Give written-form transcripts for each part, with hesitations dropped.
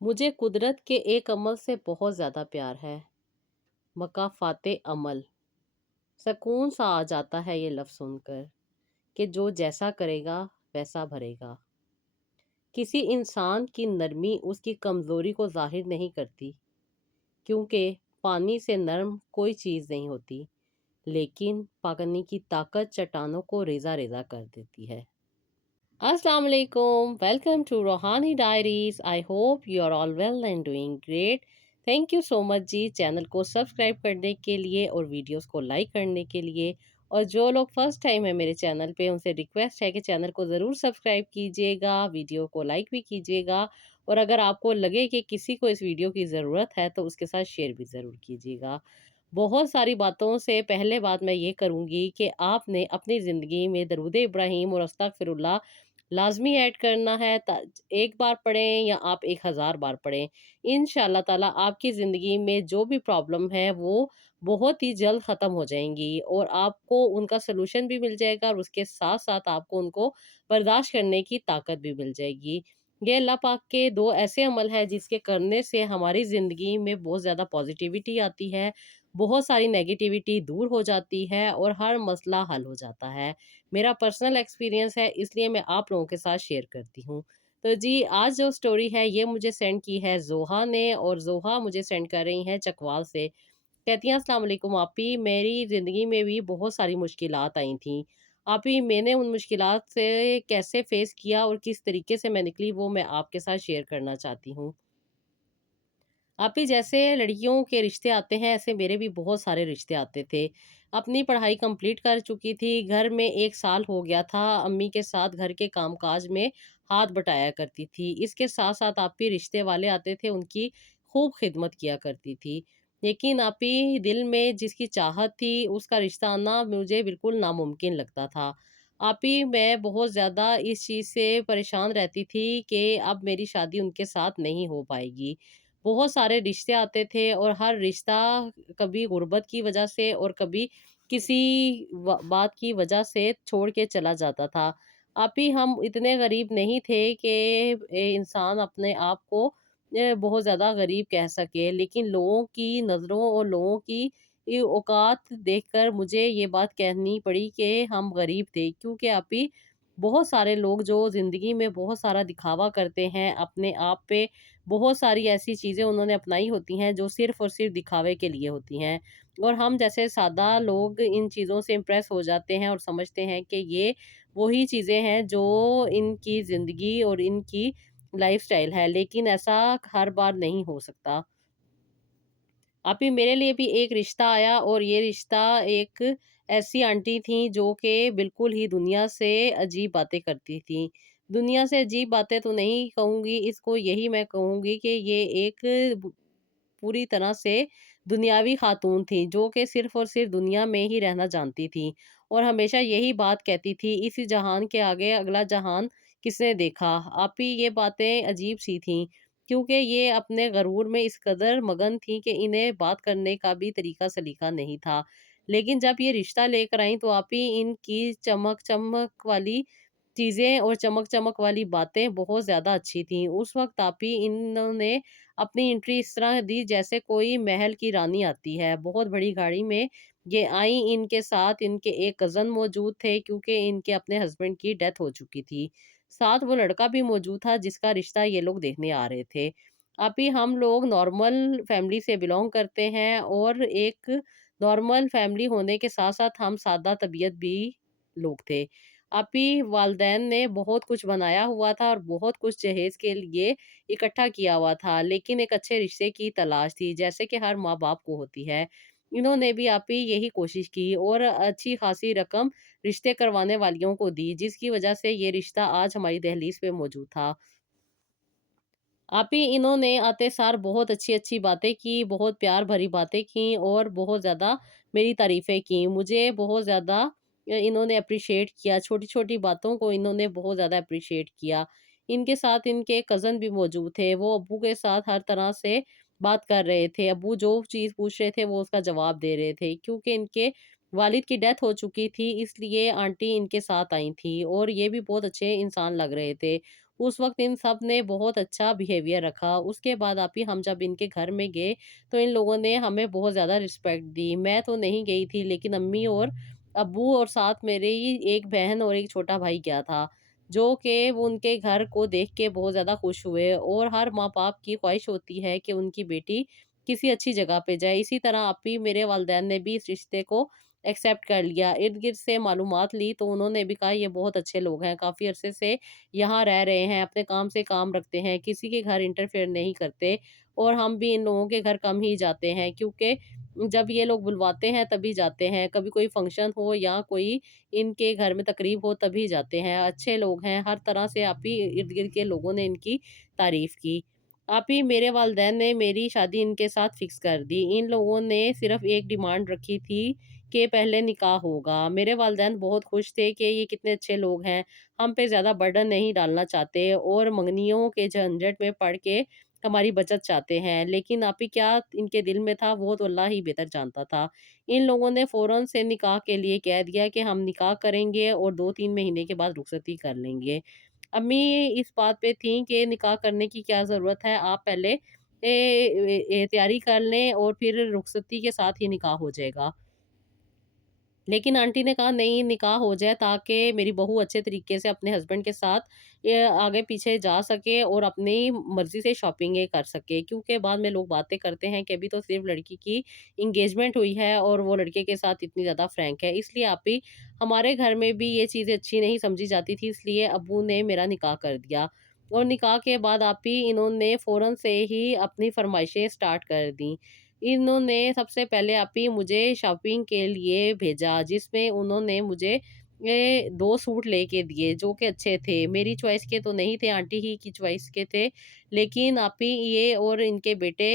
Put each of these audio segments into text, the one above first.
مجھے قدرت کے ایک عمل سے بہت زیادہ پیار ہے، مکافات عمل۔ سکون سا آ جاتا ہے یہ لفظ سن کر کہ جو جیسا کرے گا ویسا بھرے گا۔ کسی انسان کی نرمی اس کی کمزوری کو ظاہر نہیں کرتی، کیونکہ پانی سے نرم کوئی چیز نہیں ہوتی، لیکن پانی کی طاقت چٹانوں کو ریزہ ریزہ کر دیتی ہے۔ السلام علیکم، welcome to Rohani diaries. I hope you are all well and doing great. Thank you so much جی چینل کو سبسکرائب کرنے کے لیے اور ویڈیوز کو لائک کرنے کے لیے، اور جو لوگ فرسٹ ٹائم ہے میرے چینل پہ ان سے ریکویسٹ ہے کہ چینل کو ضرور سبسکرائب کیجیے گا، ویڈیو کو لائک بھی کیجیے گا، اور اگر آپ کو لگے کہ کسی کو اس ویڈیو کی ضرورت ہے تو اس کے ساتھ شیئر بھی ضرور کیجیے گا۔ بہت ساری باتوں سے پہلے بات میں یہ کروں گی کہ آپ نے اپنی زندگی میں درود ابراہیم اور استغفر اللہ لازمی ایڈ کرنا ہے۔ ایک بار پڑھیں یا آپ 1000 بار پڑھیں، انشاءاللہ تعالیٰ آپ کی زندگی میں جو بھی پرابلم ہے وہ بہت ہی جلد ختم ہو جائیں گی، اور آپ کو ان کا سلوشن بھی مل جائے گا، اور اس کے ساتھ ساتھ آپ کو ان کو برداشت کرنے کی طاقت بھی مل جائے گی۔ یہ اللہ پاک کے 2 ایسے عمل ہیں جس کے کرنے سے ہماری زندگی میں بہت زیادہ پازیٹیوٹی آتی ہے، بہت ساری نیگیٹیوٹی دور ہو جاتی ہے، اور ہر مسئلہ حل ہو جاتا ہے۔ میرا پرسنل ایکسپیرینس ہے، اس لیے میں آپ لوگوں کے ساتھ شیئر کرتی ہوں۔ تو جی آج جو سٹوری ہے یہ مجھے سینڈ کی ہے زوہا نے، اور زوہا مجھے سینڈ کر رہی ہیں چکوال سے۔ کہتی ہیں السلام علیکم آپی، میری زندگی میں بھی بہت ساری مشکلات آئی تھیں آپی، میں نے ان مشکلات سے کیسے فیس کیا اور کس طریقے سے میں نکلی وہ میں آپ کے ساتھ شیئر کرنا چاہتی ہوں۔ آپی جیسے لڑکیوں کے رشتے آتے ہیں ایسے میرے بھی بہت سارے رشتے آتے تھے۔ اپنی پڑھائی کمپلیٹ کر چکی تھی، گھر میں 1 سال ہو گیا تھا، امی کے ساتھ گھر کے کام کاج میں ہاتھ بٹایا کرتی تھی۔ اس کے ساتھ ساتھ آپی رشتے والے آتے تھے، ان کی خوب خدمت کیا کرتی تھی، لیکن آپی دل میں جس کی چاہت تھی اس کا رشتہ آنا مجھے بالکل ناممکن لگتا تھا۔ آپی میں بہت زیادہ اس چیز سے پریشان رہتی تھی کہ اب میری شادی ان کے ساتھ نہیں ہو پائے گی۔ بہت سارے رشتے آتے تھے، اور ہر رشتہ کبھی غربت کی وجہ سے اور کبھی کسی بات کی وجہ سے چھوڑ کے چلا جاتا تھا۔ آپی ہم اتنے غریب نہیں تھے کہ انسان اپنے آپ کو بہت زیادہ غریب کہہ سکے، لیکن لوگوں کی نظروں اور لوگوں کی اوقات دیکھ کر مجھے یہ بات کہنی پڑی کہ ہم غریب تھے، کیونکہ آپی بہت سارے لوگ جو زندگی میں بہت سارا دکھاوا کرتے ہیں اپنے آپ پہ، بہت ساری ایسی چیزیں انہوں نے اپنائی ہوتی ہیں جو صرف اور صرف دکھاوے کے لیے ہوتی ہیں، اور ہم جیسے سادہ لوگ ان چیزوں سے امپریس ہو جاتے ہیں اور سمجھتے ہیں کہ یہ وہی چیزیں ہیں جو ان کی زندگی اور ان کی لائف سٹائل ہے، لیکن ایسا ہر بار نہیں ہو سکتا۔ ابھی میرے لیے بھی ایک رشتہ آیا، اور یہ رشتہ ایک ایسی آنٹی تھیں جو کہ بالکل ہی دنیا سے عجیب باتیں کرتی تھیں۔ دنیا سے عجیب باتیں تو نہیں کہوں گی اس کو، یہی میں کہوں گی کہ یہ ایک پوری طرح سے دنیاوی خاتون تھی جو کہ صرف اور صرف دنیا میں ہی رہنا جانتی تھی، اور ہمیشہ یہی بات کہتی تھی اسی جہان کے آگے اگلا جہان کس نے دیکھا۔ آپی یہ باتیں عجیب سی تھیں، کیونکہ یہ اپنے غرور میں اس قدر مگن تھی کہ انہیں بات کرنے کا بھی طریقہ سلیقہ نہیں تھا، لیکن جب یہ رشتہ لے کر آئیں تو آپی ان کی چمک چمک والی چیزیں اور چمک چمک والی باتیں بہت زیادہ اچھی تھیں۔ اس وقت آپی انہوں نے اپنی انٹری اس طرح دی جیسے کوئی محل کی رانی آتی ہے، بہت بڑی گاڑی میں یہ آئیں، ان کے ساتھ ان کے ایک کزن موجود تھے کیونکہ ان کے اپنے ہسبینڈ کی ڈیتھ ہو چکی تھی، ساتھ وہ لڑکا بھی موجود تھا جس کا رشتہ یہ لوگ دیکھنے آ رہے تھے۔ ابھی ہم لوگ نارمل فیملی سے بلونگ کرتے ہیں، اور ایک نارمل فیملی ہونے کے ساتھ ساتھ ہم سادہ طبیعت بھی لوگ تھے۔ ابھی والدین نے بہت کچھ بنایا ہوا تھا اور بہت کچھ جہیز کے لیے اکٹھا کیا ہوا تھا، لیکن ایک اچھے رشتے کی تلاش تھی جیسے کہ ہر ماں باپ کو ہوتی ہے۔ انہوں نے بھی آپی یہی کوشش کی اور اچھی خاصی رقم رشتے کروانے والیوں کو دی، جس کی وجہ سے یہ رشتہ آج ہماری دہلیز پہ موجود تھا۔ آپی انہوں نے آتے سار بہت اچھی اچھی باتیں کی، بہت پیار بھری باتیں کی، اور بہت زیادہ میری تعریفیں کی، مجھے بہت زیادہ انہوں نے اپریشیٹ کیا، چھوٹی چھوٹی باتوں کو انہوں نے بہت زیادہ اپریشیٹ کیا۔ ان کے ساتھ ان کے کزن بھی موجود تھے، وہ ابو کے ساتھ ہر طرح سے بات کر رہے تھے، ابو جو چیز پوچھ رہے تھے وہ اس کا جواب دے رہے تھے، کیونکہ ان کے والد کی ڈیتھ ہو چکی تھی اس لیے آنٹی ان کے ساتھ آئی تھی، اور یہ بھی بہت اچھے انسان لگ رہے تھے۔ उस वक़्त इन सब ने बहुत अच्छा बिहेवियर रखा। उसके बाद आप ही हम जब इनके घर में गए, तो इन लोगों ने हमें बहुत ज़्यादा रिस्पेक्ट दी। मैं तो नहीं गई थी, लेकिन अम्मी और अब्बू और साथ मेरे ही एक बहन और एक छोटा भाई गया था, जो कि वो उनके घर को देख के बहुत ज़्यादा खुश हुए। और हर माँ-बाप की ख़्वाहिश होती है कि उनकी बेटी किसी अच्छी जगह पे जाए। इसी तरह आप ही मेरे वालिदैन ने भी इस रिश्ते को एक्सेप्ट कर लिया। इर्द-गिर्द से मालूमात ली, तो उन्होंने भी कहा ये बहुत अच्छे लोग हैं, काफ़ी अरसे से यहाँ रह रहे हैं, अपने काम से काम रखते हैं, किसी के घर इंटरफेयर नहीं करते, और हम भी इन लोगों के घर कम ही जाते हैं, क्योंकि जब ये लोग बुलवाते हैं तभी जाते हैं, कभी कोई फंक्शन हो या कोई इनके घर में तकरीब हो तभी जाते हैं। अच्छे लोग हैं, हर तरह से आप ही इर्द-गिर्द के लोगों ने इनकी तारीफ़ की। आप ही मेरे वालिदैन ने मेरी शादी इनके साथ फिक्स कर दी। इन लोगों ने सिर्फ़ एक डिमांड रखी थी कि पहले निकाह होगा। मेरे वालिदैन बहुत खुश थे कि ये कितने अच्छे लोग हैं, हम पे ज़्यादा बर्डन नहीं डालना चाहते और मंगनियों के झंझट में पड़ के हमारी बचत चाहते हैं। लेकिन आप ही क्या इनके दिल में था, वो तो अल्लाह ही बेहतर जानता था। इन लोगों ने फ़ौरन से निकाह के लिए कह दिया कि हम निकाह करेंगे और 2-3 महीने के बाद रुखसती कर लेंगे। अम्मी इस बात पे थीं कि निकाह करने की क्या ज़रूरत है, आप पहले तैयारी कर लें और फिर रुखसती के साथ ही निकाह हो जाएगा। लेकिन आंटी ने कहा नहीं, निकाह हो जाए ताकि मेरी बहू अच्छे तरीके से अपने हस्बैंड के साथ आगे पीछे जा सके और अपनी मर्ज़ी से शॉपिंगें कर सके। क्योंकि बाद में लोग बातें करते हैं कि अभी तो सिर्फ़ लड़की की एंगेजमेंट हुई है और वो लड़के के साथ इतनी ज़्यादा फ्रैंक है। इसलिए आप ही हमारे घर में भी ये चीज़ें अच्छी नहीं समझी जाती थी, इसलिए अब्बू ने मेरा निकाह कर दिया। और निकाह के बाद आप ही इन्होंने फ़ौरन से ही अपनी फ़रमाइशें स्टार्ट कर दी। इन्होंने सबसे पहले आप ही मुझे शॉपिंग के लिए भेजा, जिसमें उन्होंने मुझे 2 सूट लेके दिए जो कि अच्छे थे। मेरी चॉइस के तो नहीं थे, आंटी ही की चॉइस के थे। लेकिन आप ही ये और इनके बेटे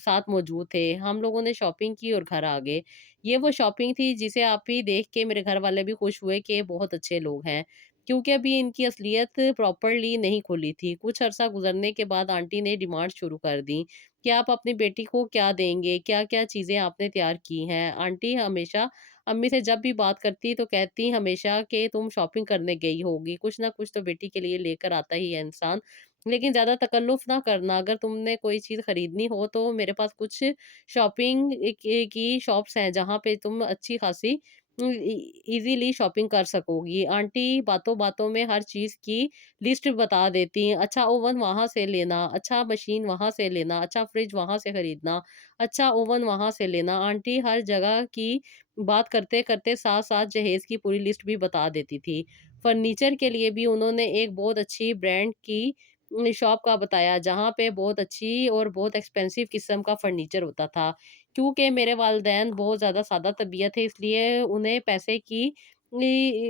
साथ मौजूद थे। हम लोगों ने शॉपिंग की और घर आ गए। ये वो शॉपिंग थी जिसे आप ही देख के मेरे घर वाले भी खुश हुए कि बहुत अच्छे लोग हैं। क्योंकि अभी इनकी असलियत प्रॉपर्ली नहीं खुली थी। कुछ अरसा गुज़रने के बाद आंटी ने डिमांड शुरू कर दी कि आप अपनी बेटी को क्या देंगे? क्या-क्या चीज़ें आपने तैयार की हैं? आंटी हमेशा अम्मी से जब भी बात करती तो कहती हमेशा कि तुम शॉपिंग करने गई होगी, कुछ ना कुछ तो बेटी के लिए लेकर आता ही है इंसान। लेकिन ज़्यादा तकल्लुफ़ ना करना, अगर तुमने कोई चीज़ खरीदनी हो तो मेरे पास कुछ शॉपिंग की शॉप्स हैं जहाँ पे तुम अच्छी खासी ईज़िली शॉपिंग कर सकोगी। आंटी बातों-बातों में हर चीज़ की लिस्ट बता देती हैं, अच्छा ओवन वहाँ से लेना, अच्छा मशीन वहाँ से लेना, अच्छा फ्रिज वहाँ से खरीदना, अच्छा ओवन वहाँ से लेना। आंटी हर जगह की बात करते-करते साथ-साथ जहेज़ की पूरी लिस्ट भी बता देती थी। फर्नीचर के लिए भी उन्होंने एक बहुत अच्छी ब्रांड की शॉप का बताया, जहाँ पे बहुत अच्छी और बहुत एक्सपेंसिव किस्म का फर्नीचर होता था। क्योंकि मेरे वालिदैन बहुत ज़्यादा सादा तबीयत है, इसलिए उन्हें पैसे की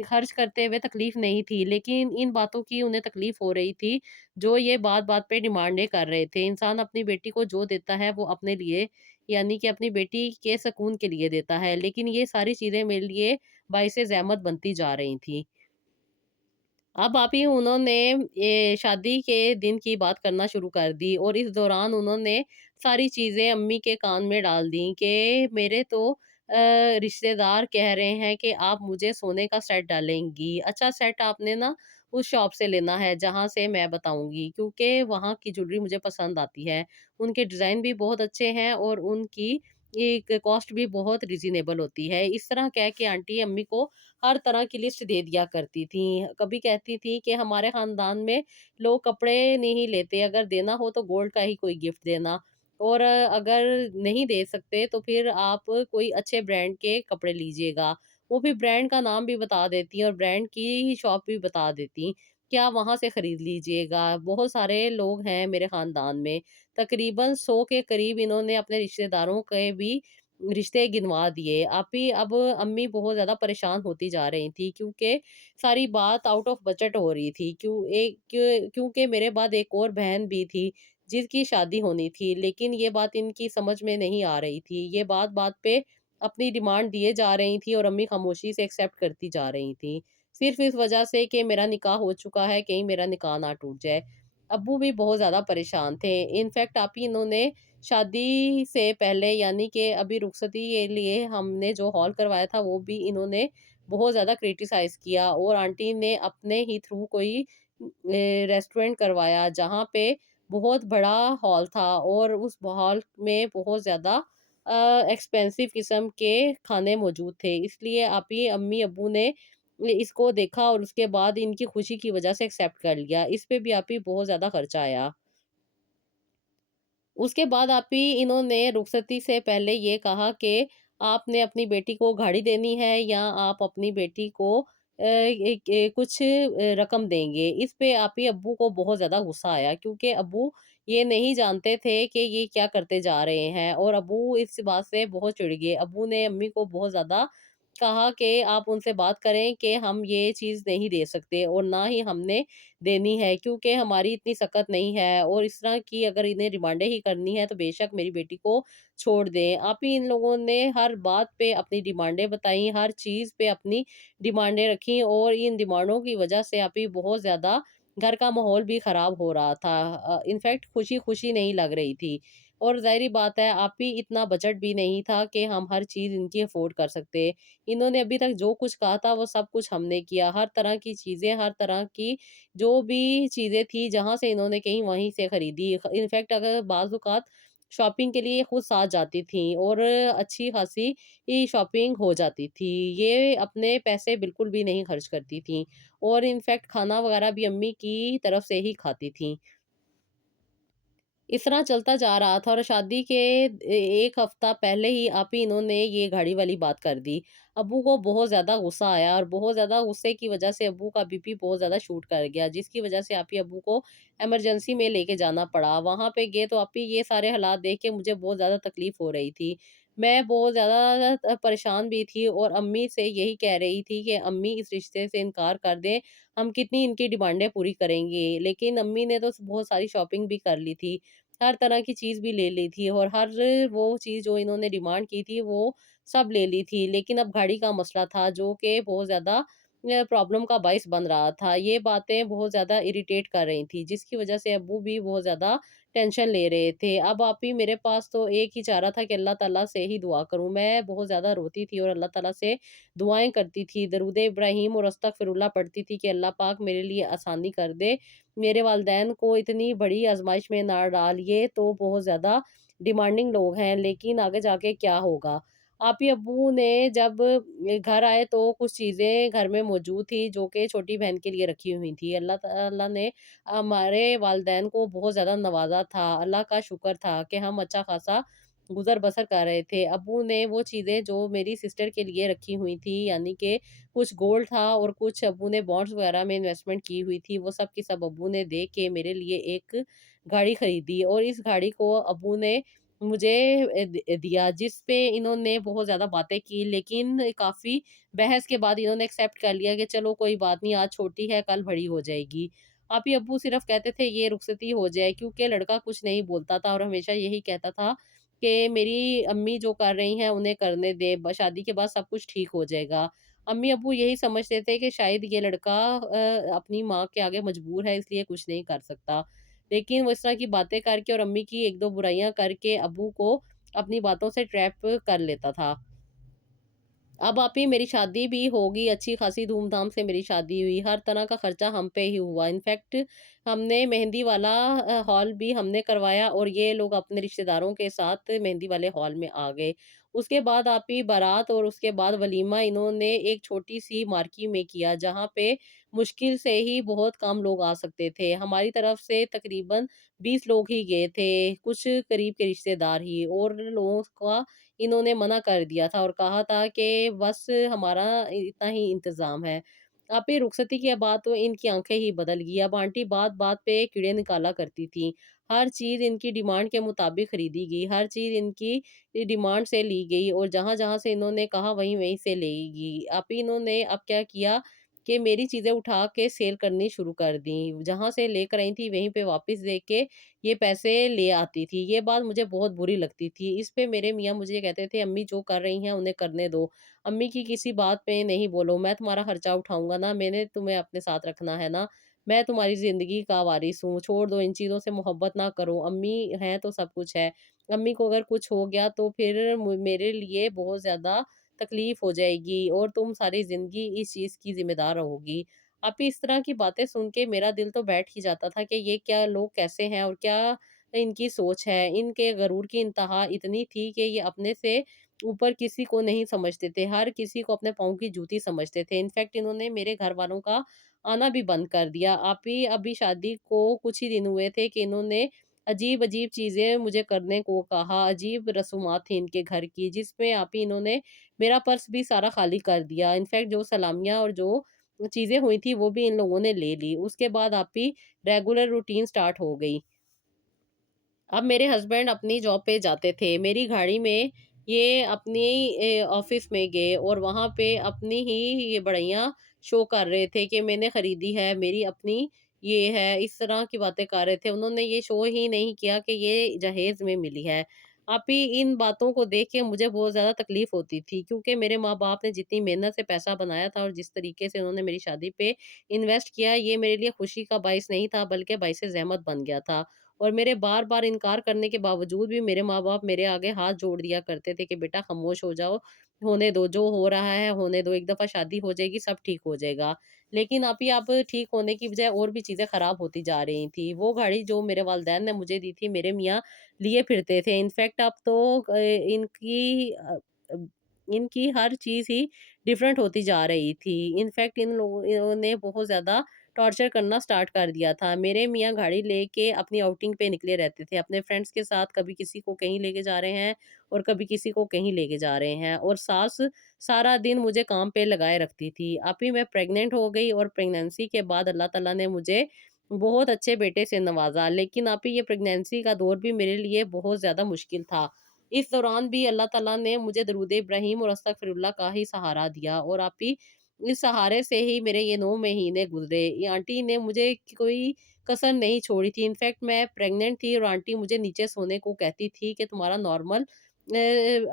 खर्च करते हुए तकलीफ़ नहीं थी, लेकिन इन बातों की उन्हें तकलीफ़ हो रही थी, जो ये बात-बात पे डिमांडें कर रहे थे। इंसान अपनी बेटी को जो देता है, वो अपने लिए यानी कि अपनी बेटी के सुकून के लिए देता है, लेकिन ये सारी चीज़ें मेरे लिए बाइसे ज़हमत बनती जा रही थी। अब आप ही उन्होंने ये शादी के दिन की बात करना शुरू कर दी और इस दौरान उन्होंने सारी चीज़ें अम्मी के कान में डाल दी कि मेरे तो रिश्तेदार कह रहे हैं कि आप मुझे सोने का सेट डालेंगी। अच्छा सेट आपने ना उस शॉप से लेना है जहाँ से मैं बताऊँगी, क्योंकि वहाँ की ज्वेलरी मुझे पसंद आती है। उनके डिज़ाइन भी बहुत अच्छे हैं और उनकी एक कॉस्ट भी बहुत रीज़नेबल होती है। इस तरह कह के आंटी अम्मी को हर तरह की लिस्ट दे दिया करती थी। कभी कहती थी कि हमारे ख़ानदान में लोग कपड़े नहीं लेते, अगर देना हो तो गोल्ड का ही कोई गिफ्ट देना, और अगर नहीं दे सकते तो फिर आप कोई अच्छे ब्रांड के कपड़े लीजिएगा। वो भी ब्रांड का नाम भी बता देती और ब्रांड की शॉप भी बता देती कि आप वहाँ से खरीद लीजिएगा। बहुत सारे लोग हैं मेरे ख़ानदान में, तकरीबन 100 के करीब इन्होंने अपने रिश्तेदारों के भी रिश्ते गिनवा दिए। आप ही अब अम्मी बहुत ज़्यादा परेशान होती जा रही थी, क्योंकि सारी बात आउट ऑफ बजट हो रही थी। क्योंकि मेरे बाद एक और बहन भी थी, जिसकी शादी होनी थी, लेकिन ये बात इनकी समझ में नहीं आ रही थी। ये बात-बात पे अपनी डिमांड दिए जा रही थी और अम्मी खामोशी से एक्सेप्ट करती जा रही थी। सिर्फ़ इस वजह से कि मेरा निकाह हो चुका है, कहीं मेरा निकाह ना टूट जाए। अब्बू भी बहुत ज़्यादा परेशान थे। इनफैक्ट आप ही इन्होंने शादी से पहले यानी कि अभी रुखसती के लिए हमने जो हॉल करवाया था, वो भी इन्होंने बहुत ज़्यादा क्रिटिसाइज़ किया और आंटी ने अपने ही थ्रू कोई रेस्टोरेंट करवाया, जहाँ पे बहुत बड़ा हॉल था और उस हॉल में बहुत ज़्यादा एक्सपेंसिव किस्म के खाने मौजूद थे। इसलिए आप ही अम्मी-अब्बू ने इसको देखा और उसके बाद इनकी खुशी की वजह से एक्सेप्ट कर लिया। इस पे भी आप ही बहुत ज़्यादा खर्चा आया। उसके बाद आप ही इन्होंने रुखसती से पहले ये कहा कि आपने अपनी बेटी को गाड़ी देनी है या आप अपनी बेटी को कुछ रकम देंगे। इस पे आप ही अब्बू को बहुत ज़्यादा गुस्सा आया, क्योंकि अब्बू ये नहीं जानते थे कि ये क्या करते जा रहे हैं, और अब्बू इस बात से बहुत चिढ़ गए। अब्बू ने अम्मी को बहुत ज़्यादा कहा कि आप उनसे बात करें कि हम ये चीज़ नहीं दे सकते और ना ही हमने देनी है, क्योंकि हमारी इतनी सकत नहीं है, और इस तरह की अगर इन्हें डिमांडें ही करनी है तो बेशक मेरी बेटी को छोड़ दें। आप ही इन लोगों ने हर बात पे अपनी डिमांडें बताई, हर चीज़ पे अपनी डिमांडें रखी, और इन डिमांडों की वजह से आप ही बहुत ज़्यादा घर का माहौल भी खराब हो रहा था। इनफैक्ट खुशी-खुशी नहीं लग रही थी, और ज़ाहिर-सी बात है आप ही इतना बजट भी नहीं था कि हम हर चीज़ इनकी अफ़ोर्ड कर सकते। इन्होंने अभी तक जो कुछ कहा था वो सब कुछ हमने किया। हर तरह की चीज़ें, हर तरह की जो भी चीज़ें थी, जहाँ से इन्होंने कहीं वहीं से खरीदी। इनफैक्ट अगर बाज़-औक़ात शॉपिंग के लिए खुद साथ जाती थीं और अच्छी-ख़ासी शॉपिंग हो जाती थी। ये अपने पैसे बिल्कुल भी नहीं खर्च करती थीं, और इनफैक्ट खाना वग़ैरह भी अम्मी की तरफ से ही खाती थीं। इस तरह चलता जा रहा था, और शादी के 1 हफ्ता पहले ही आप ही इन्होंने ये गाड़ी वाली बात कर दी। अब्बू को बहुत ज़्यादा गुस्सा आया, और बहुत ज़्यादा गुस्से की वज़ह से अब्बू का बीपी बहुत ज़्यादा शूट कर गया, जिसकी वज़ह से आप ही अब्बू को इमरजेंसी में लेके जाना पड़ा। वहाँ पे गए तो आप ही ये सारे हालात देख के मुझे बहुत ज़्यादा तकलीफ़ हो रही थी। मैं बहुत ज़्यादा परेशान भी थी, और अम्मी से यही कह रही थी कि अम्मी इस रिश्ते से इनकार कर दें, हम कितनी इनकी डिमांडें पूरी करेंगे। लेकिन अम्मी ने तो बहुत सारी शॉपिंग भी कर ली थी। हर तरह की चीज़ भी ले ली थी, और हर वो चीज़ जो इन्होंने डिमांड की थी वो सब ले ली थी। लेकिन अब गाड़ी का मसला था जो कि बहुत ज़्यादा प्रॉब्लम का बाइस बन रहा था। ये बातें बहुत ज़्यादा इरिटेट कर रही थी, जिसकी वज़ह से अब्बू भी बहुत ज़्यादा टेंशन ले रहे थे। अब आप ही मेरे पास तो एक ही चारा था कि अल्लाह ताला से ही दुआ करूँ। मैं बहुत ज़्यादा रोती थी और अल्लाह ताला से दुआएँ करती थी। दरूद इब्राहीम और अस्तगफिरुल्लाह पढ़ती थी कि अल्लाह पाक मेरे लिए आसानी कर दे। मेरे वालिदैन को इतनी बड़ी आज़माइश में ना डाल, ये तो बहुत ज़्यादा डिमांडिंग लोग हैं, लेकिन आगे जाके क्या होगा? आप ही अब्बू ने जब घर आए तो कुछ चीज़ें घर में मौजूद थी जो कि छोटी बहन के लिए रखी हुई थी। अल्लाह ताला ने हमारे वालिदैन को बहुत ज़्यादा नवाज़ा था। अल्लाह का शुक्र था कि हम अच्छा-खासा गुज़र-बसर कर रहे थे। अब्बू ने वो चीज़ें जो मेरी सिस्टर के लिए रखी हुई थी, यानी कि कुछ गोल्ड था और कुछ अब्बू ने बॉन्ड्स वग़ैरह में इन्वेस्टमेंट की हुई थी, वो सब की सब अब्बू ने दे के मेरे लिए एक गाड़ी खरीदी, और इस गाड़ी को अब्बू ने मुझे दिया, जिस पे इन्होंने बहुत ज़्यादा बातें की, लेकिन काफ़ी बहस के बाद इन्होंने एक्सेप्ट कर लिया कि चलो कोई बात नहीं, आज छोटी है कल बड़ी हो जाएगी। आप ही अब्बू सिर्फ़ कहते थे ये रुखसती हो जाए, क्योंकि लड़का कुछ नहीं बोलता था और हमेशा यही कहता था कि मेरी अम्मी जो कर रही हैं उन्हें करने दे, शादी के बाद सब कुछ ठीक हो जाएगा। अम्मी-अब्बू यही समझते थे कि शायद ये लड़का अपनी माँ के आगे मजबूर है, इसलिए कुछ नहीं कर सकता। लेकिन वो इस तरह की बातें करके और अम्मी की 1-2 बुराइयाँ करके अब्बू को अपनी बातों से ट्रैप कर लेता था। अब आप ही मेरी शादी भी होगी, अच्छी-खासी धूम-धाम से मेरी शादी हुई, हर तरह का खर्चा हम पे ही हुआ। इनफैक्ट हमने मेहंदी वाला हॉल भी हमने करवाया, और ये लोग अपने रिश्तेदारों के साथ मेहंदी वाले हॉल में आ गए। उसके बाद आप ही बारात और उसके बाद वलीमा इन्होंने एक छोटी-सी मार्की में किया, जहाँ पे मुश्किल से ही बहुत कम लोग आ सकते थे। हमारी तरफ से तकरीबन 20 लोग ही गए थे, कुछ करीब के रिश्तेदार ही, और लोगों का इन्होंने मना कर दिया था और कहा था कि बस हमारा इतना ही इंतज़ाम है। आप ही रुखसती के बाद तो इनकी आँखें ही बदल गई। अब आंटी बात-बात पे कीड़े निकाला करती थीं। हर चीज़ इनकी डिमांड के मुताबिक खरीदी गई, हर चीज़ इनकी डिमांड से ली गई, और जहाँ-जहाँ से इन्होंने कहा वहीं-वहीं से लेगी। आप ही इन्होंने अब क्या किया कि मेरी चीज़ें उठा के सेल करनी शुरू कर दी। जहाँ से लेकर आई थी वहीं पे वापस दे के ये पैसे ले आती थी। ये बात मुझे बहुत बुरी लगती थी। इस पे मेरे मियाँ मुझे कहते थे, "अम्मी जो कर रही हैं उन्हें करने दो। अम्मी की किसी बात पे नहीं बोलो। मैं तुम्हारा खर्चा उठाऊँगा ना, मैंने तुम्हें अपने साथ रखना है ना। मैं तुम्हारी ज़िंदगी का वारिस हूँ। छोड़ दो, इन चीज़ों से मोहब्बत ना करो। अम्मी हैं तो सब कुछ है। अम्मी को अगर कुछ हो गया तो फिर मेरे लिए बहुत ज़्यादा तकलीफ़ हो जाएगी, और तुम सारी ज़िंदगी इस चीज़ की ज़िम्मेदार रहोगी।" आप ही इस तरह की बातें सुन के मेरा दिल तो बैठ ही जाता था कि ये क्या लोग कैसे हैं और क्या इनकी सोच है। इनके गरूर की इंतहा इतनी थी कि ये अपने से ऊपर किसी को नहीं समझते थे, हर किसी को अपने पाँव की जूती समझते थे। इनफैक्ट इन्होंने मेरे घरवालों का आना भी बंद कर दिया। आप ही अभी शादी को कुछ ही दिन हुए थे कि इन्होंने अजीब-अजीब चीज़ें मुझे करने को कहा, अजीब रसूमात थी इनके घर की, जिसमें आप ही इन्होंने मेरा पर्स भी सारा खाली कर दिया। इनफैक्ट जो सलामियाँ और जो चीज़ें हुई थी वो भी इन लोगों ने ले ली। उसके बाद आप ही रेगुलर रूटीन स्टार्ट हो गई। अब मेरे हस्बैंड अपनी जॉब पे जाते थे। मेरी गाड़ी में ये अपनी ऑफ़िस में गए और वहाँ पे अपनी ही ये बड़ाइयाँ शो कर रहे थे कि मैंने खरीदी है, मेरी अपनी ये है, इस तरह की बातें कर रहे थे। उन्होंने ये शो ही नहीं किया कि ये जहेज़ में मिली है। आप ही इन बातों को देख के मुझे बहुत ज़्यादा तकलीफ़ होती थी, क्योंकि मेरे माँ-बाप ने जितनी मेहनत से पैसा बनाया था और जिस तरीके से उन्होंने मेरी शादी पे इन्वेस्ट किया, ये मेरे लिए खुशी का बाइस नहीं था, बल्कि बाइस ज़हमत बन गया था। और मेरे बार-बार इनकार करने के बावजूद भी मेरे माँ-बाप मेरे आगे हाथ जोड़ दिया करते थे कि बेटा खामोश हो जाओ, होने दो, जो हो रहा है होने दो, एक दफ़ा शादी हो जाएगी, सब ठीक हो जाएगा। लेकिन अभी अब ठीक होने की बजाय और भी चीज़ें खराब होती जा रही थी। वो गाड़ी जो मेरे वालिदैन ने मुझे दी थी, मेरे मियाँ लिए फिरते थे। इनफैक्ट अब तो इनकी हर चीज़ ही डिफरेंट होती जा रही थी। इनफैक्ट इन लोगों ने बहुत ज़्यादा टॉर्चर करना स्टार्ट कर दिया था। मेरे मियाँ गाड़ी लेके अपनी आउटिंग पे निकले रहते थे। अपने फ्रेंड्स के साथ कभी किसी को कहीं लेके जा रहे हैं और कभी किसी को कहीं लेके जा रहे हैं, और सास सारा दिन मुझे काम पे लगाए रखती थी। अभी मैं प्रेग्नेंट हो गई और प्रेगनेंसी के बाद अल्लाह ताला ने मुझे बहुत अच्छे बेटे से नवाज़ा। लेकिन अभी ये प्रेगनेंसी का दौर भी मेरे लिए बहुत ज़्यादा मुश्किल था। इस दौरान भी अल्लाह ताला ने मुझे दरूद इब्राहिम और अस्तगफिरुल्लाह का ही सहारा दिया, और आप ही इस सहारे से ही मेरे ये 9 महीने गुज़रे। ये आंटी ने मुझे कोई कसर नहीं छोड़ी थी। इनफैक्ट मैं प्रेग्नेंट थी और आंटी मुझे नीचे सोने को कहती थी कि तुम्हारा नॉर्मल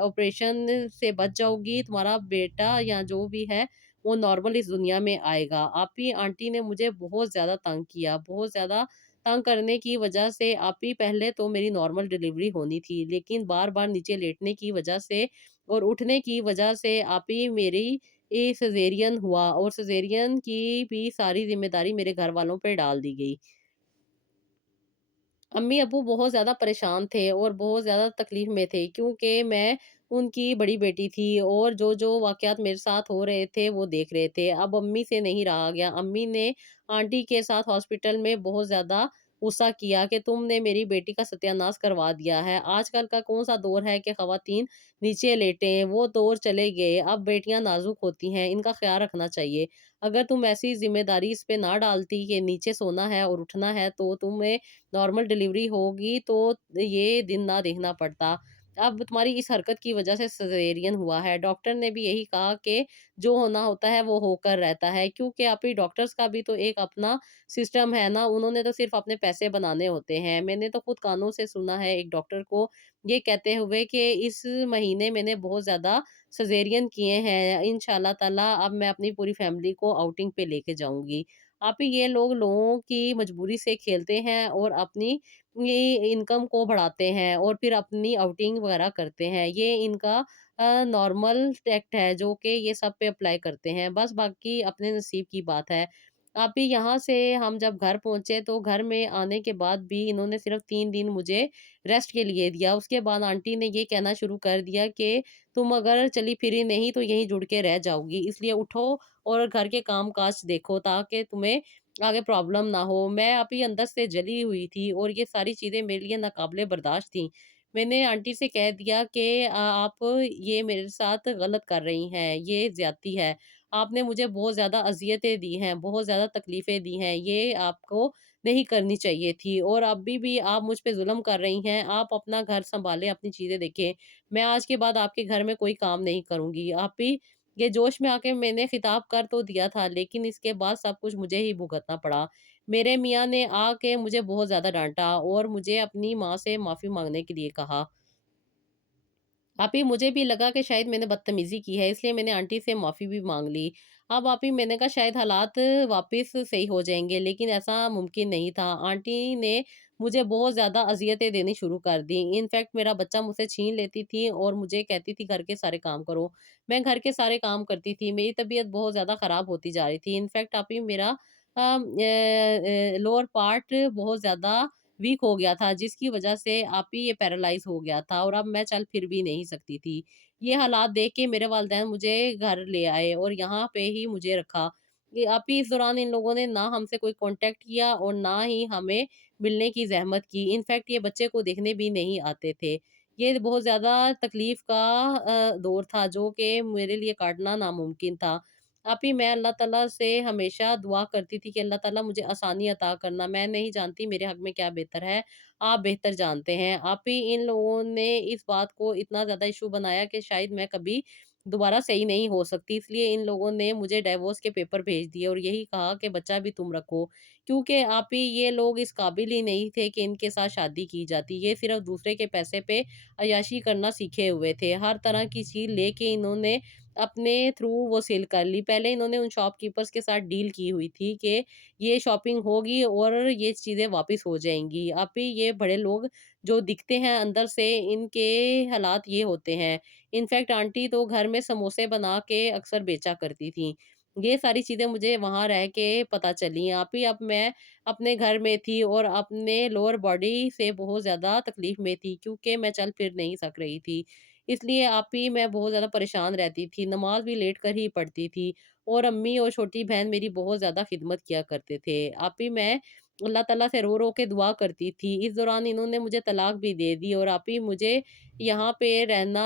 ऑपरेशन से बच जाओगी, तुम्हारा बेटा या जो भी है वो नॉर्मल इस दुनिया में आएगा। आप ही आंटी ने मुझे बहुत ज़्यादा तंग किया, बहुत ज़्यादा तंग करने की वजह से आप ही पहले तो मेरी नॉर्मल डिलीवरी होनी थी, लेकिन बार-बार नीचे लेटने की वजह से और उठने की वजह से आप ही मेरी सिज़ेरियन हुआ, और सिज़ेरियन की भी सारी ज़िम्मेदारी मेरे घरवालों पे डाल दी गई। अम्मी-अब्बू बहुत ज़्यादा परेशान थे और बहुत ज़्यादा तकलीफ़ में थे, क्योंकि मैं उनकी बड़ी बेटी थी और जो-जो वाक़यात मेरे साथ हो रहे थे वो देख रहे थे। अब अम्मी से नहीं रहा गया। अम्मी ने आंटी के साथ हॉस्पिटल में बहुत ज़्यादा गुस्सा किया कि तुमने मेरी बेटी का सत्यानाश करवा दिया है। आजकल का कौन-सा दौर है कि ख़वातीन नीचे लेटें, वो दौर चले गए। अब बेटियाँ नाज़ुक होती हैं, इनका ख़्याल रखना चाहिए। अगर तुम ऐसी ज़िम्मेदारी इस पे ना डालती कि नीचे सोना है और उठना है, तो तुम्हें नॉर्मल डिलीवरी होगी तो ये दिन ना देखना पड़ता। अब तुम्हारी इस हरकत की वजह से सिज़ेरियन हुआ है। डॉक्टर ने भी यही कहा कि जो होना होता है वो होकर रहता है, क्योंकि आप ही डॉक्टर्स का भी तो एक अपना सिस्टम है ना, उन्होंने तो सिर्फ़ अपने पैसे बनाने होते हैं। मैंने तो खुद कानों से सुना है एक डॉक्टर को ये कहते हुए कि इस महीने मैंने बहुत ज़्यादा सिज़ेरियन किए हैं। इंशाअल्लाह ताला अब मैं अपनी पूरी फैमिली को आउटिंग पे लेके जाऊँगी। आप ही ये लोग लोगों की मजबूरी से खेलते हैं और अपनी ये इनकम को बढ़ाते हैं और फिर अपनी आउटिंग वगैरह करते हैं। ये इनका नॉर्मल टैक्ट है जो कि ये सब पे अप्लाई करते हैं। बस बाकी अपने नसीब की बात है। अभी यहाँ से हम जब घर पहुँचे तो घर में आने के बाद भी इन्होंने सिर्फ़ 3 दिन मुझे रेस्ट के लिए दिया। उसके बाद आंटी ने ये कहना शुरू कर दिया कि तुम अगर चली-फिरी नहीं तो यहीं जुड़ के रह जाओगी। इसलिए उठो और घर के काम-काज देखो ताकि तुम्हें आगे प्रॉब्लम ना हो। मैं अभी अंदर से जली हुई थी और ये सारी चीज़ें मेरे लिए नाक़ाबिले बर्दाश्त थी। मैंने आंटी से कह दिया कि आप ये मेरे साथ गलत कर रही हैं, ये ज़्यादती है। आपने मुझे बहुत ज़्यादा अज़ियतें दी हैं, बहुत ज़्यादा तकलीफ़ें दी हैं, ये आपको नहीं करनी चाहिए थी, और अभी भी आप मुझ पे ज़ुल्म कर रही हैं। आप अपना घर सँभालें, अपनी चीज़ें देखें। मैं आज के बाद आपके घर में कोई काम नहीं करूँगी। आप भी ये जोश में आके मैंने खिताब कर तो दिया था, लेकिन इसके बाद सब कुछ मुझे ही भुगतना पड़ा। मेरे मियाँ ने आके मुझे बहुत ज़्यादा डाँटा और मुझे अपनी माँ से माफ़ी माँगने के लिए कहा। आप ही मुझे भी लगा कि शायद मैंने बदतमीज़ी की है, इसलिए मैंने आंटी से माफ़ी भी माँग ली। अब आप ही मैंने कहा शायद हालात वापस सही हो जाएँगे, लेकिन ऐसा मुमकिन नहीं था। आंटी ने मुझे बहुत ज़्यादा अज़ियतें देनी शुरू कर दी। इनफैक्ट मेरा बच्चा मुझसे छीन लेती थी और मुझे कहती थी घर के सारे काम करो। मैं घर के सारे काम करती थी, मेरी तबीयत बहुत ज़्यादा ख़राब होती जा रही थी। इनफैक्ट आप ही मेरा लोअर पार्ट बहुत ज़्यादा वीक हो गया था, जिसकी वजह से आप ही ये पैरालाइज़ हो गया था और अब मैं चल फिर भी नहीं सकती थी। ये हालात देख के मेरे वालिदैन मुझे घर ले आए और यहाँ पे ही मुझे रखा। ये आप ही इस दौरान इन लोगों ने ना हमसे कोई कॉन्टैक्ट किया और ना ही हमें मिलने की ज़हमत की। इनफैक्ट ये बच्चे को देखने भी नहीं आते थे। ये बहुत ज़्यादा तकलीफ़ का दौर था जो कि मेरे लिए काटना नामुमकिन था। आप ही मैं अल्लाह ताला से हमेशा दुआ करती थी कि अल्लाह ताला मुझे आसानी अता करना। मैं नहीं जानती मेरे हक़ में क्या बेहतर है, आप बेहतर जानते हैं। आप ही इन लोगों ने इस बात को इतना ज़्यादा इश्यू बनाया कि शायद मैं कभी दोबारा सही नहीं हो सकती। इसलिए इन लोगों ने मुझे डिवोर्स के पेपर भेज दिए और यही कहा कि बच्चा भी तुम रखो। क्योंकि आप ही ये लोग इस काबिल ही नहीं थे कि इनके साथ शादी की जाती। ये सिर्फ़ दूसरे के पैसे पे अय्याशी करना सीखे हुए थे। हर तरह की चीज़ लेके इन्होंने अपने थ्रू वो सेल कर ली। पहले इन्होंने उन शॉपकीपर्स के साथ डील की हुई थी कि ये शॉपिंग होगी और ये चीज़ें वापस हो जाएँगी। अब भी ये बड़े लोग जो दिखते हैं अंदर से इनके हालात ये होते हैं। इनफैक्ट आंटी तो घर में समोसे बना के अक्सर बेचा करती थीं। ये सारी चीज़ें मुझे वहाँ रह के पता चली। आप ही अब मैं अपने घर में थी और अपने लोअर बॉडी से बहुत ज़्यादा तकलीफ़ में थी क्योंकि मैं चल फिर नहीं सक रही थी। इसलिए आप ही मैं बहुत ज़्यादा परेशान रहती थी, नमाज़ भी लेट कर ही पढ़ती थी और अम्मी और छोटी बहन मेरी बहुत ज़्यादा खिदमत किया करते थे। आप ही मैं अल्लाह ताला से रो-रो के दुआ करती थी। इस दौरान इन्होंने मुझे तलाक भी दे दी और आप ही मुझे यहाँ पे रहना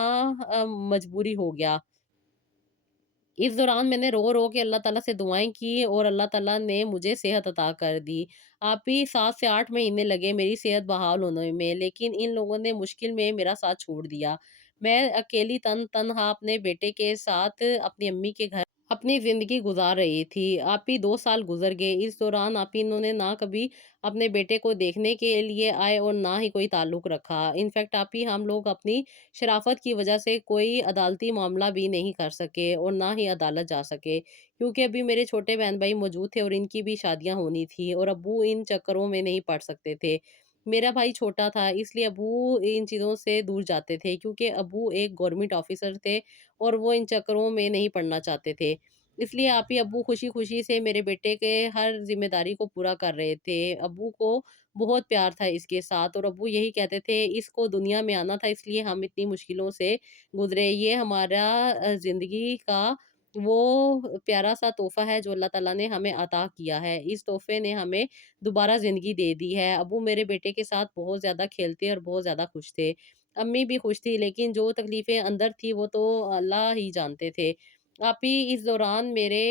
मजबूरी हो गया। इस दौरान मैंने रो-रो के अल्लाह ताला से दुआएँ की और अल्लाह ताला ने मुझे सेहत अता कर दी। आप ही 7 से 8 महीने लगे मेरी सेहत बहाल होने में, लेकिन इन लोगों ने मुश्किल में मेरा साथ छोड़ दिया। मैं अकेली तनहा अपने बेटे के साथ अपनी अम्मी के घर अपनी ज़िंदगी गुज़ार रही थी। आप ही 2 साल गुज़र गए। इस दौरान आप ही इन्होंने ना कभी अपने बेटे को देखने के लिए आए और ना ही कोई ताल्लुक़ रखा। इनफैक्ट आप ही हम लोग अपनी शराफ़त की वजह से कोई अदालती मामला भी नहीं कर सके और ना ही अदालत जा सके। क्योंकि अभी मेरे छोटे बहन-भाई मौजूद थे और इनकी भी शादियाँ होनी थी और अब्बू इन चक्करों में नहीं पड़ सकते थे। मेरा भाई छोटा था इसलिए अब्बू इन चीज़ों से दूर जाते थे क्योंकि अब्बू एक गवर्नमेंट ऑफ़िसर थे और वो इन चक्करों में नहीं पड़ना चाहते थे। इसलिए आप ही अब्बू खुशी-खुशी से मेरे बेटे के हर ज़िम्मेदारी को पूरा कर रहे थे। अब्बू को बहुत प्यार था इसके साथ और अब्बू यही कहते थे इसको दुनिया में आना था इसलिए हम इतनी मुश्किलों से गुज़रे। ये हमारा ज़िंदगी का वो प्यारा-सा तोहफ़ा है जो अल्लाह ताला ने हमें अता किया है। इस तोहफ़े ने हमें दोबारा ज़िंदगी दे दी है। अब्बू मेरे बेटे के साथ बहुत ज़्यादा खेलते और बहुत ज़्यादा खुश थे। अम्मी भी खुश थी लेकिन जो तकलीफ़ें अंदर थी वो तो अल्लाह ही जानते थे। आप ही इस दौरान मेरे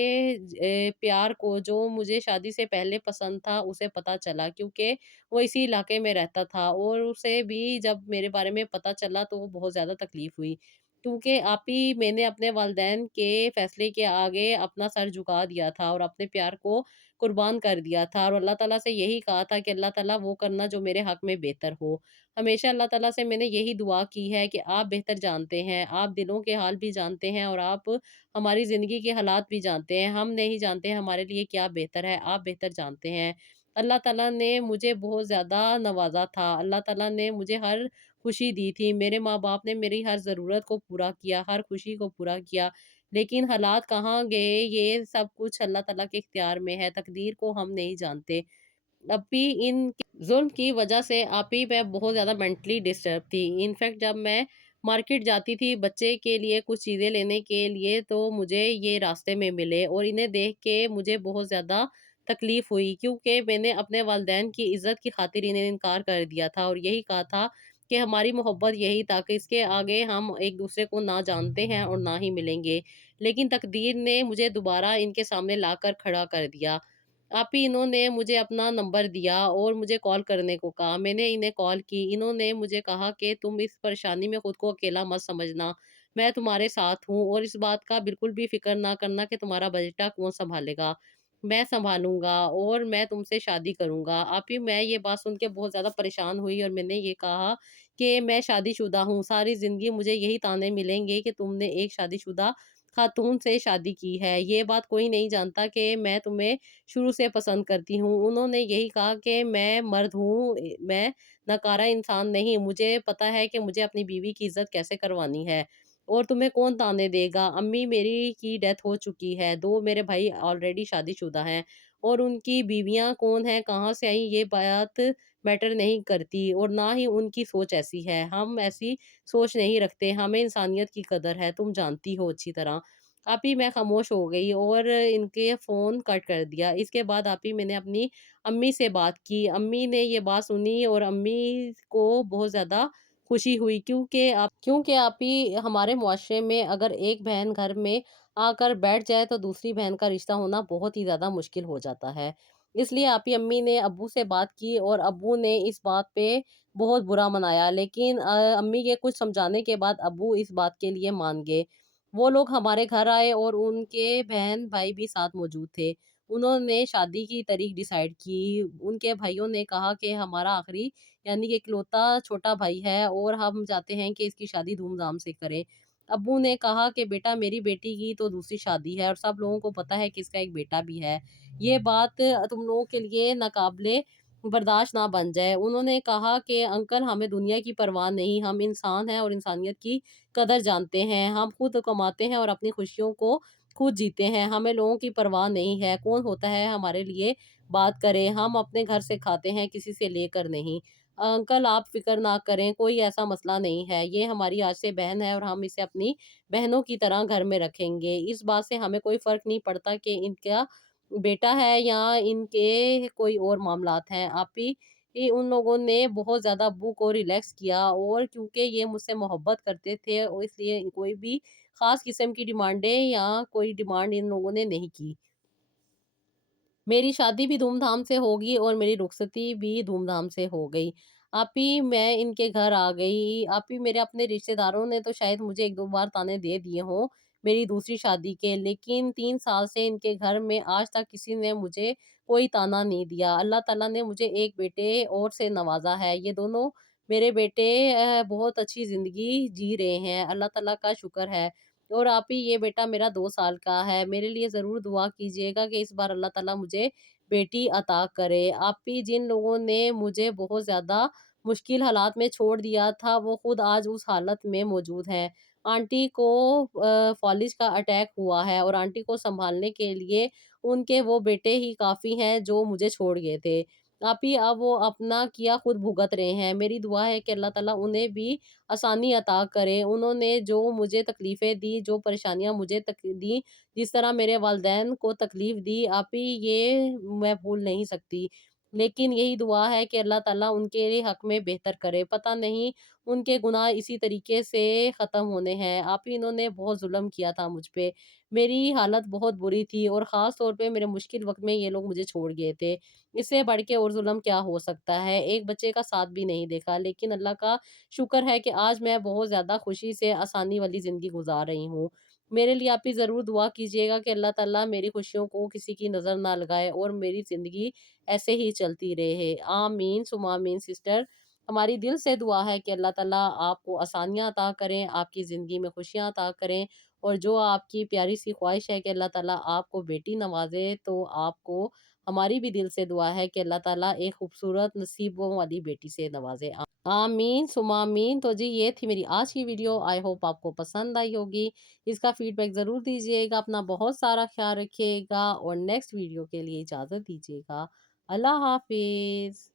प्यार को जो मुझे शादी से पहले पसंद था उसे पता चला क्योंकि वो इसी इलाके में रहता था और उसे भी जब मेरे बारे में पता चला तो वो बहुत ज़्यादा तकलीफ़ हुई। क्योंकि आप ही मैंने अपने वालिदैन के फ़ैसले के आगे अपना सर झुका दिया था और अपने प्यार को कुर्बान कर दिया था और अल्लाह ताला से यही कहा था कि अल्लाह ताला वो करना जो मेरे हक़ में बेहतर हो। हमेशा अल्लाह ताला से मैंने यही दुआ की है कि आप बेहतर जानते हैं, आप दिलों के हाल भी जानते हैं और आप हमारी ज़िंदगी के हालात भी जानते हैं। हम नहीं जानते हमारे लिए क्या बेहतर है, आप बेहतर जानते हैं। अल्लाह ताला ने मुझे बहुत ज़्यादा नवाज़ा था। अल्लाह ताला ने मुझे हर खुशी दी थी। मेरे माँ-बाप ने मेरी हर ज़रूरत को पूरा किया, हर खुशी को पूरा किया। लेकिन हालात कहाँ गए, ये सब कुछ अल्लाह ताला के इख्तियार में है, तकदीर को हम नहीं जानते। अभी इन ज़ुल्म की वजह से आप ही मैं बहुत ज़्यादा मेंटली डिस्टर्ब थी। इनफैक्ट जब मैं मार्केट जाती थी बच्चे के लिए कुछ चीज़ें लेने के लिए तो मुझे ये रास्ते में मिले और इन्हें देख के मुझे बहुत ज़्यादा तकलीफ़ हुई क्योंकि मैंने अपने वालिदैन की इज़्ज़त की खातिर इन्हें इनकार कर दिया था और यही कहा था कि हमारी मोहब्बत यही था कि इसके आगे हम एक-दूसरे को ना जानते हैं और ना ही मिलेंगे। लेकिन तकदीर ने मुझे दोबारा इनके सामने लाकर खड़ा कर दिया। आप ही इन्होंने मुझे अपना नंबर दिया और मुझे कॉल करने को कहा। मैंने इन्हें कॉल की। इन्होंने मुझे कहा कि तुम इस परेशानी में खुद को अकेला मत समझना। मैं तुम्हारे साथ हूँ और इस बात का बिल्कुल भी फ़िक्र ना करना कि तुम्हारा बच्चा कौन सँभालेगा। मैं सँभालूँगा और मैं तुमसे शादी करूँगा। आप ही मैं ये बात सुन के बहुत ज़्यादा परेशान हुई और मैंने ये कहा کہ میں شادی شدہ ہوں، ساری زندگی مجھے یہی طعنے ملیں گے کہ تم نے ایک شادی شدہ خاتون سے شادی کی ہے۔ یہ بات کوئی نہیں جانتا کہ میں تمہیں شروع سے پسند کرتی ہوں۔ انہوں نے یہی کہا کہ میں مرد ہوں، میں ناکارہ انسان نہیں، مجھے پتا ہے کہ مجھے اپنی بیوی کی عزت کیسے کروانی ہے، اور تمہیں کون طعنے دے گا۔ امی میری کی ڈیتھ ہو چکی ہے، 2 میرے بھائی آلریڈی شادی شدہ ہیں، اور ان کی بیویاں کون ہیں، کہاں سے آئیں، یہ بات میٹر نہیں کرتی، اور نہ ہی ان کی سوچ ایسی ہے۔ ہم ایسی سوچ نہیں رکھتے، ہمیں انسانیت کی قدر ہے، تم جانتی ہو اچھی طرح۔ آپی میں خاموش ہو گئی اور ان کے فون کٹ کر دیا۔ اس کے بعد آپی میں نے اپنی امی سے بات کی۔ امی نے یہ بات سنی اور امی کو بہت زیادہ خوشی ہوئی، کیونکہ آپی ہمارے معاشرے میں اگر ایک بہن گھر میں آ کر بیٹھ جائے تو دوسری بہن کا رشتہ ہونا بہت ہی زیادہ مشکل ہو جاتا ہے۔ اس لیے آپی امی نے ابو سے بات کی اور ابو نے اس بات پہ بہت برا منایا، لیکن امی کے کچھ سمجھانے کے بعد ابو اس بات کے لیے مان گئے۔ وہ لوگ ہمارے گھر آئے اور ان کے بہن بھائی بھی ساتھ موجود تھے۔ انہوں نے شادی کی تاریخ ڈیسائیڈ کی۔ ان کے بھائیوں نے کہا کہ ہمارا آخری یعنی کہ اکلوتا چھوٹا بھائی ہے اور ہم چاہتے ہیں کہ اس کی شادی دھوم دھام سے کریں۔ ابو نے کہا کہ بیٹا میری بیٹی کی تو دوسری شادی ہے اور سب لوگوں کو پتا ہے کہ اس کا ایک بیٹا بھی ہے، یہ بات تم لوگوں کے لیے ناقابل برداشت نہ بن جائے۔ انہوں نے کہا کہ انکل ہمیں دنیا کی پرواہ نہیں، ہم انسان ہیں اور انسانیت کی قدر جانتے ہیں، ہم خود کماتے ہیں اور اپنی خوشیوں کو خود جیتے ہیں، ہمیں لوگوں کی پرواہ نہیں ہے، کون ہوتا ہے ہمارے لیے بات کرے، ہم اپنے گھر سے کھاتے ہیں کسی سے لے کر نہیں۔ انکل آپ فکر نہ کریں، کوئی ایسا مسئلہ نہیں ہے، یہ ہماری آج سے بہن ہے اور ہم اسے اپنی بہنوں کی طرح گھر میں رکھیں گے۔ اس بات سے ہمیں کوئی فرق نہیں پڑتا کہ ان کا بیٹا ہے یا ان کے کوئی اور معاملات ہیں۔ آپی ان لوگوں نے بہت زیادہ ابو کو ریلیکس کیا، اور کیونکہ یہ مجھ سے محبت کرتے تھے اور اس لیے کوئی بھی خاص قسم کی ڈیمانڈیں یا کوئی ڈیمانڈ ان لوگوں نے نہیں کی۔ میری شادی بھی دھوم دھام سے ہوگی اور میری رخصتی بھی دھوم دھام سے ہو گئی۔ آپی میں ان کے گھر آ گئی۔ آپی میرے اپنے رشتے داروں نے تو شاید مجھے 1-2 بار طعنے دے دیے ہوں میری دوسری شادی کے، لیکن 3 سال سے ان کے گھر میں آج تک کسی نے مجھے کوئی طعنا نہیں دیا۔ اللہ تعالیٰ نے مجھے ایک بیٹے اور سے نوازا ہے، یہ دونوں میرے بیٹے بہت اچھی زندگی جی رہے ہیں، اللہ تعالیٰ کا شکر ہے۔ اور آپی یہ بیٹا میرا 2 سال کا ہے، میرے لیے ضرور دعا کیجیے گا کہ اس بار اللہ تعالیٰ مجھے بیٹی عطا کرے۔ آپی جن لوگوں نے مجھے بہت زیادہ مشکل حالات میں چھوڑ دیا تھا وہ خود آج اس حالت میں موجود ہیں۔ آنٹی کو فالج کا اٹیک ہوا ہے اور آنٹی کو سنبھالنے کے لیے ان کے وہ بیٹے ہی کافی ہیں جو مجھے چھوڑ گئے تھے۔ آپی اب وہ اپنا کیا خود بھگت رہے ہیں، میری دعا ہے کہ اللہ تعالیٰ انہیں بھی آسانی عطا کرے۔ انہوں نے جو مجھے تکلیفیں دی، جو پریشانیاں مجھے دی، جس طرح میرے والدین کو تکلیف دی، آپی یہ میں بھول نہیں سکتی، لیکن یہی دعا ہے کہ اللہ تعالیٰ ان کے حق میں بہتر کرے، پتہ نہیں ان کے گناہ اسی طریقے سے ختم ہونے ہیں۔ آپی انہوں نے بہت ظلم کیا تھا مجھ پہ، میری حالت بہت بری تھی اور خاص طور پہ میرے مشکل وقت میں یہ لوگ مجھے چھوڑ گئے تھے۔ اس سے بڑھ کے اور ظلم کیا ہو سکتا ہے، ایک بچے کا ساتھ بھی نہیں دیکھا، لیکن اللہ کا شکر ہے کہ آج میں بہت زیادہ خوشی سے آسانی والی زندگی گزار رہی ہوں۔ میرے لیے آپ ہی ضرور دعا کیجیے گا کہ اللہ تعالیٰ میری خوشیوں کو کسی کی نظر نہ لگائے اور میری زندگی ایسے ہی چلتی رہے۔ آمین ثم آمین سسٹر، ہماری دل سے دعا ہے کہ اللہ تعالیٰ آپ کو آسانیاں عطا کریں، آپ کی زندگی میں خوشیاں عطا کریں، اور جو آپ کی پیاری سی خواہش ہے کہ اللہ تعالیٰ آپ کو بیٹی نوازے، تو آپ کو ہماری بھی دل سے دعا ہے کہ اللہ تعالیٰ ایک خوبصورت نصیبوں والی بیٹی سے نوازے۔ آمین ثم آمین۔ تو جی یہ تھی میری آج کی ویڈیو، آئی ہوپ آپ کو پسند آئی ہوگی، اس کا فیڈ بیک ضرور دیجیے گا، اپنا بہت سارا خیال رکھیے گا اور نیکسٹ ویڈیو کے لیے اجازت دیجیے گا۔ اللہ حافظ۔